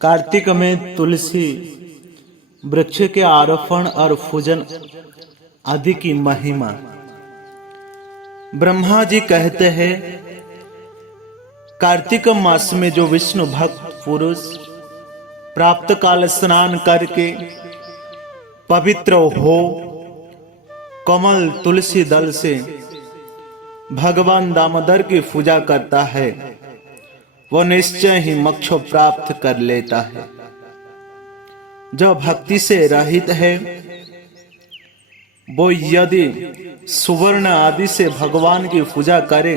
कार्तिक में तुलसी वृक्ष के आरोपण और पूजन आदि की महिमा। ब्रह्मा जी कहते हैं, कार्तिक मास में जो विष्णु भक्त पुरुष प्राप्त काल स्नान करके पवित्र हो कमल तुलसी दल से भगवान दामोदर की पूजा करता है, वो निश्चय ही मोक्ष प्राप्त कर लेता है। जो भक्ति से रहित है वो यदि सुवर्ण आदि से भगवान की पूजा करे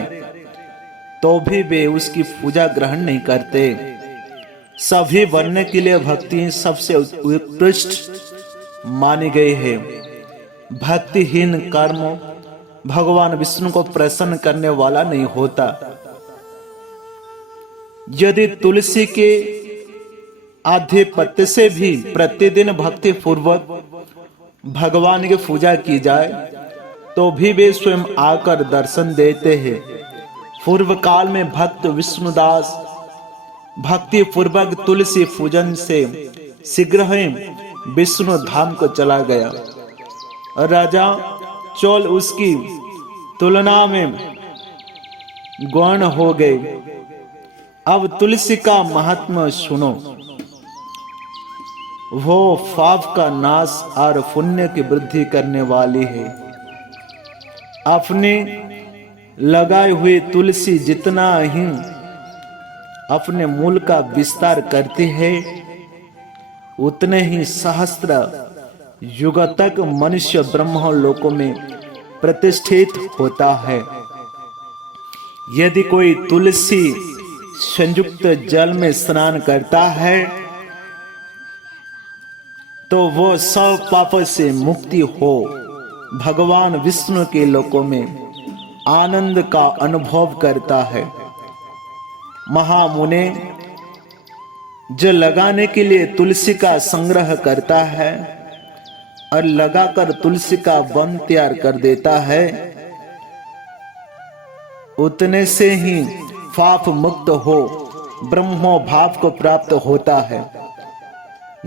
तो भी वे उसकी पूजा ग्रहण नहीं करते। सभी वर्ण के लिए भक्ति सबसे उत्कृष्ट मानी गई है। भक्तिहीन कर्म भगवान विष्णु को प्रसन्न करने वाला नहीं होता। यदि तुलसी के आधे पत्ते से भी प्रतिदिन भक्ति पूर्वक भगवान की पूजा की जाए तो भी वे स्वयं आकर दर्शन देते हैं। पूर्व काल में भक्त विष्णुदास भक्ति पूर्वक तुलसी पूजन से शीघ्र ही विष्णु धाम को चला गया और राजा चोल उसकी तुलना में गौण हो गए। अब तुलसी का महात्मा सुनो। वो पाप का नाश और पुण्य की वृद्धि करने वाली है। अपने लगाए हुए तुलसी जितना ही अपने मूल का विस्तार करती है उतने ही सहस्त्र युग तक मनुष्य ब्रह्म लोकों में प्रतिष्ठित होता है। यदि कोई तुलसी संयुक्त जल में स्नान करता है तो वो सब पाप से मुक्ति हो भगवान विष्णु के लोकों में आनंद का अनुभव करता है। महामुने जो लगाने के लिए तुलसी का संग्रह करता है और लगाकर तुलसी का वन तैयार कर देता है उतने से ही पाप मुक्त हो ब्रह्मो भाव को प्राप्त होता है।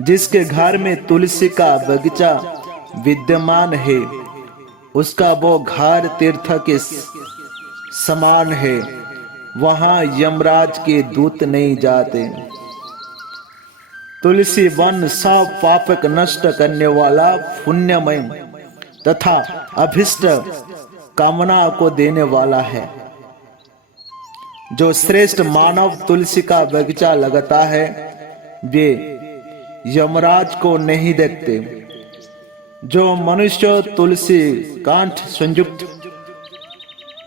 जिसके घर में तुलसी का बगीचा विद्यमान है उसका वो घर तीर्थ के समान है। वहां यमराज के दूत नहीं जाते। तुलसी वन सब पापक नष्ट करने वाला पुण्यमय तथा अभिष्ट कामना को देने वाला है। जो श्रेष्ठ मानव तुलसी का बगीचा लगाता है वे यमराज को नहीं देखते। जो मनुष्य तुलसी कांठ संयुक्त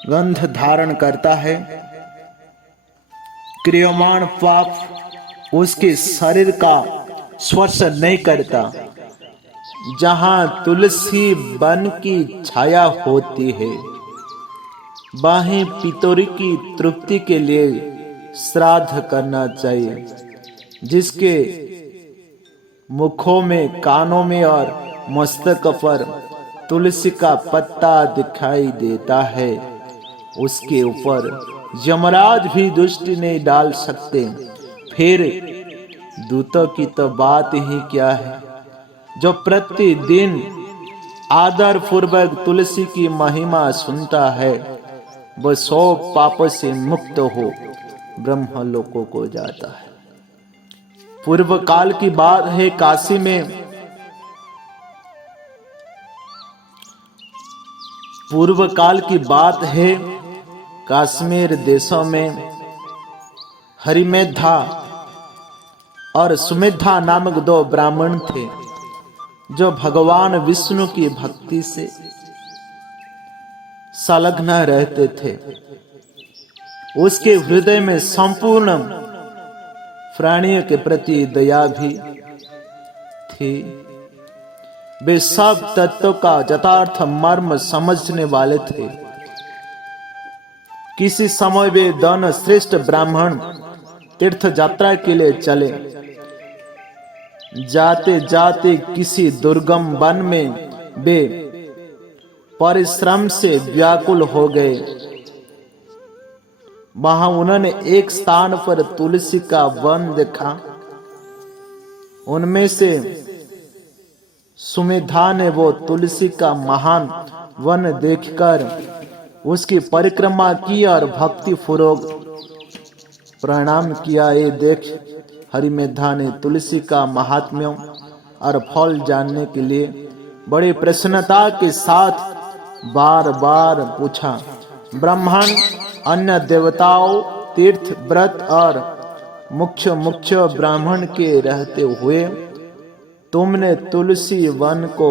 गंध धारण करता है क्रियमाण पाप उसके शरीर का स्पर्श नहीं करता। जहां तुलसी वन की छाया होती है वहीं पितोरी की तृप्ति के लिए श्राद्ध करना चाहिए। जिसके मुखों में कानों में और मस्तक पर तुलसी का पत्ता दिखाई देता है उसके ऊपर यमराज भी दृष्टि नहीं डाल सकते। फिर दूतों की तो बात ही क्या है। जो प्रतिदिन आदर पूर्वक तुलसी की महिमा सुनता है वह 100 पापों से मुक्त हो ब्रह्म लोकों को जाता है। पूर्व काल की बात है। काशी में पूर्व काल की बात है। कश्मीर देशों में हरिमेधा और सुमेधा नामक 2 ब्राह्मण थे जो भगवान विष्णु की भक्ति से संलग्न रहते थे। उसके हृदय में संपूर्ण प्राणियों के प्रति दया भी थी। वे सब तत्वों का यथार्थ मर्म समझने वाले थे। किसी समय वे दोनों श्रेष्ठ ब्राह्मण तीर्थ यात्रा के लिए चले। जाते जाते किसी दुर्गम वन में वे परिश्रम से व्याकुल हो गए। वहां उन्होंने एक स्थान पर तुलसी का वन देखा। उनमें से सुमेधा ने वो तुलसी का महान वन देखकर उसकी परिक्रमा की और भक्ति पूर्वक प्रणाम किया। ये देख हरिमेधा ने तुलसी का महात्म्य और फल जानने के लिए बड़ी प्रसन्नता के साथ बार बार पूछा, ब्राह्मण अन्य देवताओं, तीर्थ व्रत और मुख्य ब्राह्मण के रहते हुए तुमने तुलसी वन को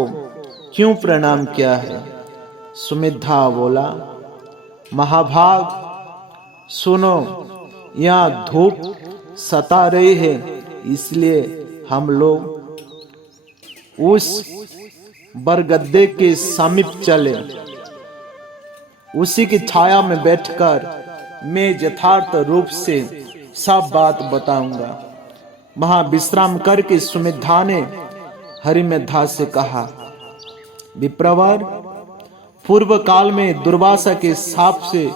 क्यों प्रणाम किया है? सुमेधा बोला, महाभाग सुनो, यहाँ धूप सता रही है, इसलिए हम लोग उस बरगद्दे के समीप चले। उसी की छाया में बैठकर मैं यथार्थ रूप से सब बात बताऊंगा। वहां विश्राम करके सुमेधा ने हरिमेधा से कहा, विप्रवर, पूर्व काल में दुर्वासा के शाप से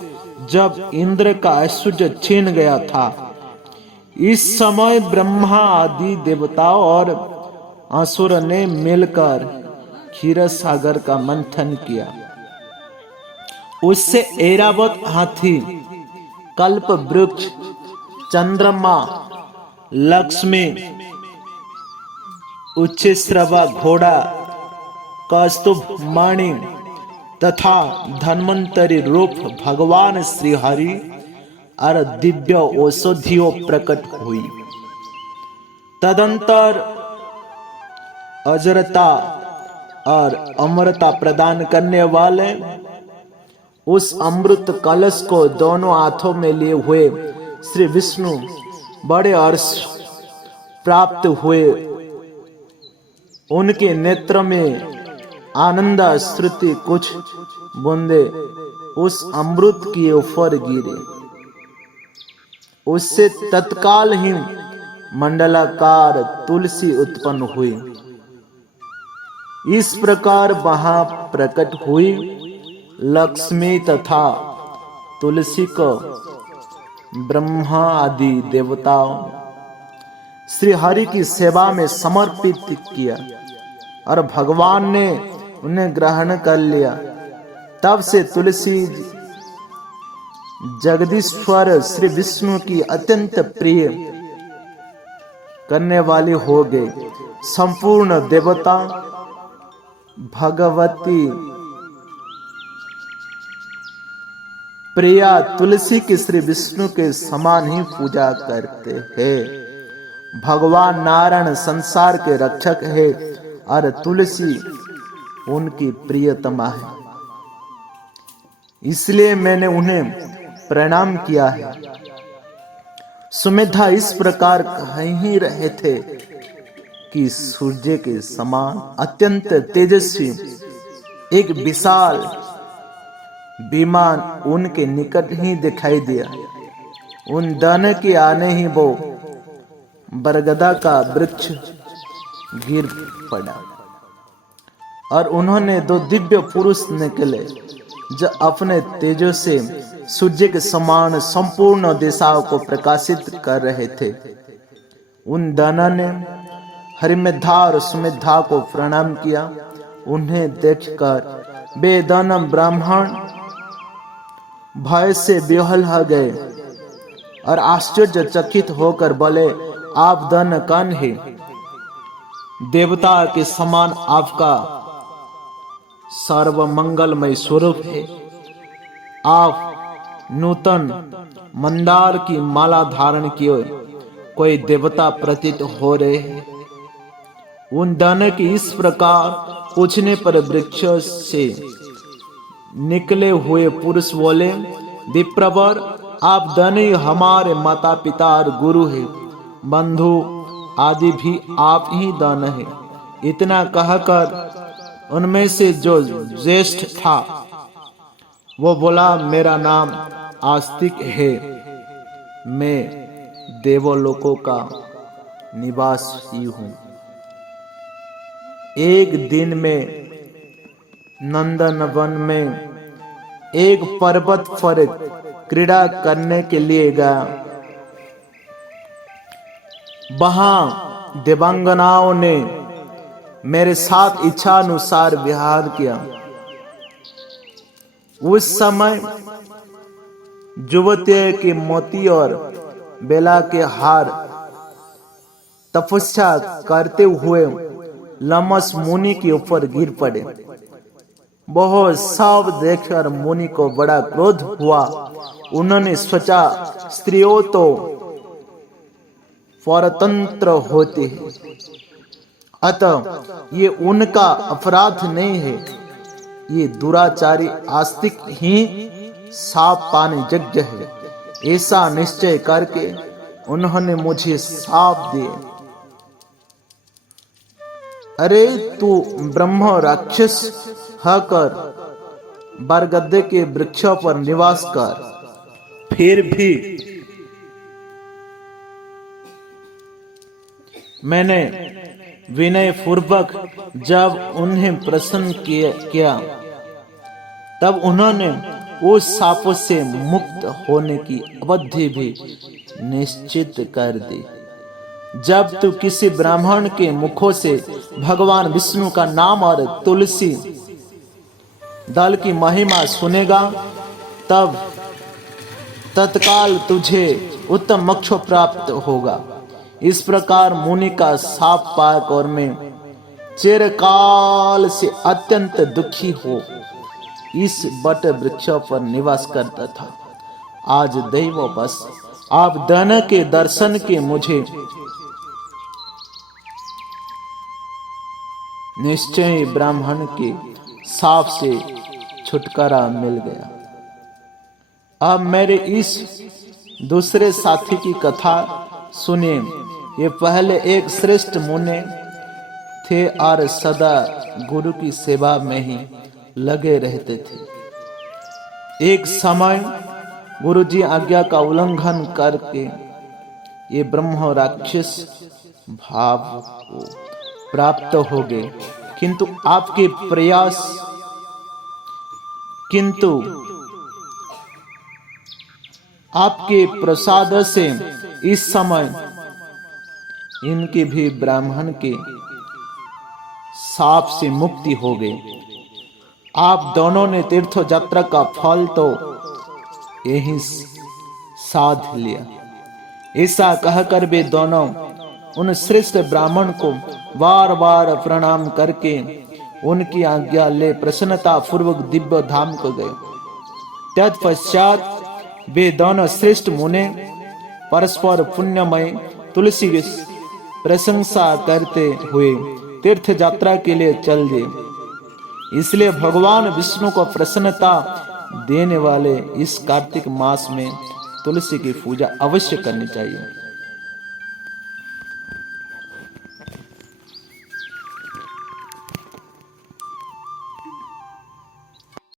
जब इंद्र का ऐश्वर्य छीन गया था, इस समय ब्रह्मा आदि देवताओं और असुर ने मिलकर क्षीर सागर का मंथन किया। उससे ऐरावत हाथी, कल्प वृक्ष, चंद्रमा, लक्ष्मी, उच्चश्रवा घोड़ा, कौस्तुभ मणि तथा धन्वंतरी रूप भगवान श्री हरि और दिव्य औषधियों प्रकट हुई। तदंतर अजरता और अमरता प्रदान करने वाले उस अमृत कलश को दोनों हाथों में लिए हुए श्री विष्णु बड़े हर्ष प्राप्त हुए। उनके नेत्र में आनंद श्रुति कुछ बूंदे उस अमृत के ऊपर गिरे। उससे तत्काल ही मंडलाकार तुलसी उत्पन्न हुई। इस प्रकार वहां प्रकट हुई लक्ष्मी तथा तुलसी को ब्रह्मा आदि देवताओं श्री हरि की सेवा में समर्पित किया और भगवान ने उन्हें ग्रहण कर लिया। तब से तुलसी जगदीश्वर श्री विष्णु की अत्यंत प्रिय करने वाली हो गई। संपूर्ण देवता भगवती प्रिया तुलसी की श्री विष्णु के समान ही पूजा करते हैं। भगवान नारायण संसार के रक्षक है और तुलसी उनकी प्रियतमा है, इसलिए मैंने उन्हें प्रणाम किया है। सुमेधा इस प्रकार कह ही रहे थे कि सूर्य के समान अत्यंत तेजस्वी एक विशाल विमान उनके निकट ही दिखाई दिया। उन दोनों के आने ही वो बरगदा का वृक्ष गिर पड़ा और उन्होंने दो दिव्य पुरुष निकले जो अपने तेजो से सूर्य के समान संपूर्ण दिशाओं को प्रकाशित कर रहे थे। उन दोनों ने हरिमेधा और सुमेधा को प्रणाम किया। उन्हें देखकर वे दोनों ब्राह्मण भय से बेहाल हो गए और आश्चर्यचकित होकर बोले, आप दोनों कौन हैं? देवता के समान आपका सर्वमंगलमय स्वरूप है। आप नूतन मंदार की माला धारण किए कोई देवता प्रतीत हो रहे हैं। उन दोनों की इस प्रकार पूछने पर वृक्ष से निकले हुए पुरुष बोले, विप्रवर, आप दोनों हमारे माता पिता और गुरु हैं, बंधु आदि भी आप ही दोनों हैं। इतना कहकर उनमें से जो ज्येष्ठ था वो बोला, मेरा नाम आस्तिक है, मैं देवलोकों का निवासी हूँ। एक दिन में नंदनवन में एक पर्वत पर क्रीड़ा करने के लिए गया। वहां देवांगनाओं ने मेरे साथ इच्छा अनुसार विहार किया। उस समय युवती के मोती और बेला के हार तपस्या करते हुए लमस मुनि के ऊपर गिर पड़े। बहुत सब देखकर मुनि को बड़ा क्रोध हुआ। उन्होंने सोचा, स्त्रियों तो परतंत्र होती है, अतः ये उनका अपराध नहीं है, ये दुराचारी आस्तिक ही साप पाने योग्य है। ऐसा निश्चय करके उन्होंने मुझे साप दिए। अरे तू ब्रह्म राक्षस होकर बरगदे के वृक्षों पर निवास कर, फिर भी मैंने विनय पूर्वक जब उन्हें प्रसन्न किया तब उन्होंने उस सापों से मुक्त होने की अवधि भी निश्चित कर दी। जब तू किसी ब्राह्मण के मुखों से भगवान विष्णु का नाम और तुलसी दल की महिमा सुनेगा, तब तत्काल तुझे उत्तम मोक्ष प्राप्त होगा। इस प्रकार मुनि का शाप पाकर और मैं चिरकाल से अत्यंत दुखी हो इस बट वृक्ष पर निवास करता था। आज दैववश आप दोनों के दर्शन के मुझे निश्चय ब्राह्मण के शाप से छुटकारा मिल गया। अब मेरे इस दूसरे साथी की कथा सुनिए। ये पहले एक श्रेष्ठ मुनि थे और सदा गुरु की सेवा में ही लगे रहते थे। एक समय गुरु जी आज्ञा का उल्लंघन करके ये ब्रह्म राक्षस भाव को प्राप्त हो गए, किंतु आपके प्रसाद से इस समय इनकी भी ब्राह्मण के शाप से मुक्ति हो गई। आप दोनों ने तीर्थ यात्रा का फल तो यही साध लिया। ऐसा कहकर वे दोनों उन श्रेष्ठ ब्राह्मण को बार बार प्रणाम करके उनकी आज्ञा ले प्रसन्नता पूर्वक दिव्य धाम को गए। तत्पश्चात वे दोनों श्रेष्ठ मुनि परस्पर पुण्यमय तुलसी की प्रशंसा करते हुए तीर्थ यात्रा के लिए चल दिए। इसलिए भगवान विष्णु को प्रसन्नता देने वाले इस कार्तिक मास में तुलसी की पूजा अवश्य करनी चाहिए।